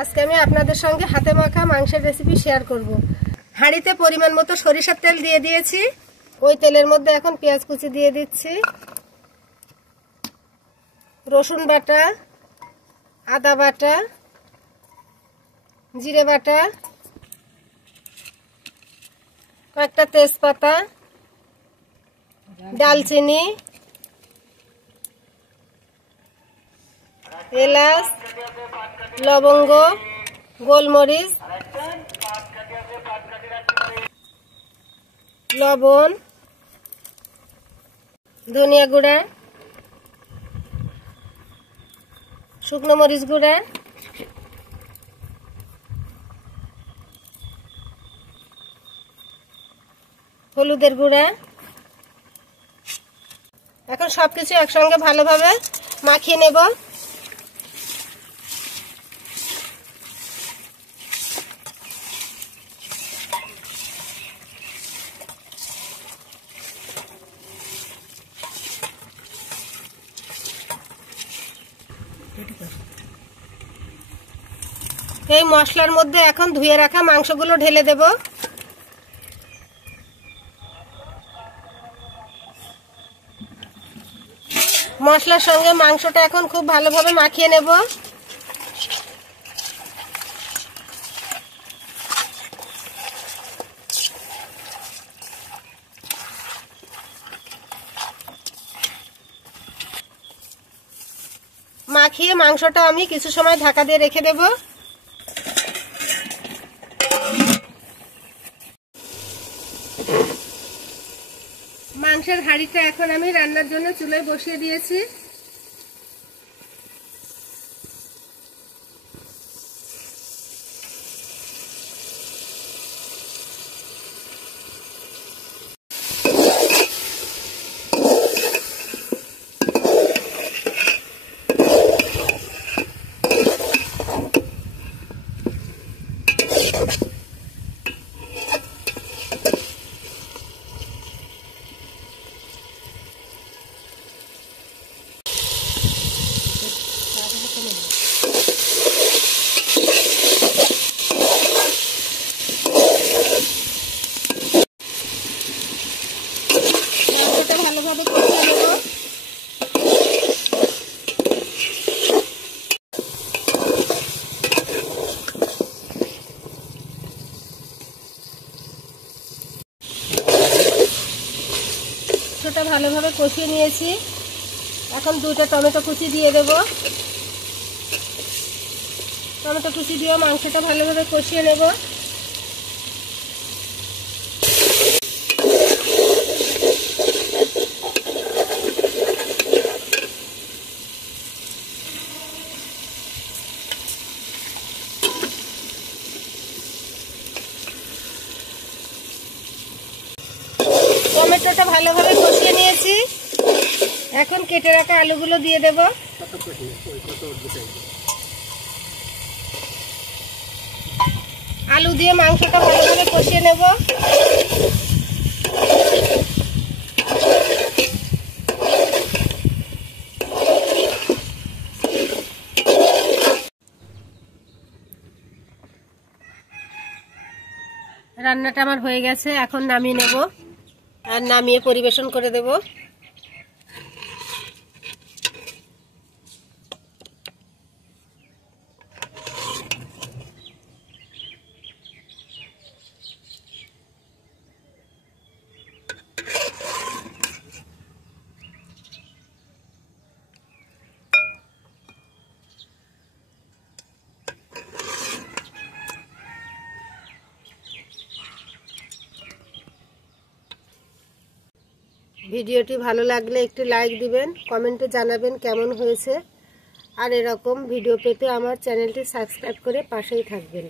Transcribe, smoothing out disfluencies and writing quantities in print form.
আজকে আমি আপনাদের সঙ্গে হাতে মাখা মাংসের রেসিপি শেয়ার করব। হাঁড়িতে পরিমাণ মতো সরিষার তেল দিয়ে দিয়েছি। ওই তেলের মধ্যে এখন পেঁয়াজ কুচি দিয়ে দিচ্ছি, রসুন বাটা, আদা বাটা, জিরে বাটা, কয়েকটা তেজপাতা, ডালচিনি, এলাচ, লবঙ্গ, গোলমরিচ, লবণ, ধনিয়া গুঁড়া, শুকনো মরিচ গুঁড়া, হলুদের গুঁড়া। এখন সবকিছু একসঙ্গে ভালোভাবে মাখিয়ে নেব। এই মশলার মধ্যে এখন ধুয়ে রাখা মাংসগুলো ঢেলে দেব। মশলার সঙ্গে মাংসটা এখন খুব ভালোভাবে মাখিয়ে নেব। মাখিয়ে মাংসটা আমি কিছু সময় ঢাকা দিয়ে রেখে দেব। মাংসের হাঁড়িটা এখন আমি রান্নার জন্য চুলায় বসিয়ে দিয়েছি। ভালোভাবে কষিয়ে নেব। মাংসটা ভালোভাবে কষিয়ে নিয়েছি। এখন 2টা টমেটো কুচি দিয়ে দেব। টমেটো কুচি দিয়ে মাংসটা ভালোভাবে কষিয়ে নেব। টমেটোটা ভালোভাবে কষিয়ে নিয়েছি। এখন কেটে রাখা আলুগুলো দিয়ে দেব। আলু দিয়ে মাংসটা ভালোভাবে কষিয়ে নেব। রান্নাটা আমার হয়ে গেছে, এখন নামিয়ে নেব আর নামিয়ে পরিবেশন করে দেব। ভিডিওটি ভালো লাগলে একটি লাইক দিবেন, কমেন্টে জানাবেন কেমন হয়েছে। আর এরকম ভিডিও পেতে আমার চ্যানেলটি সাবস্ক্রাইব করে পাশেই থাকবেন।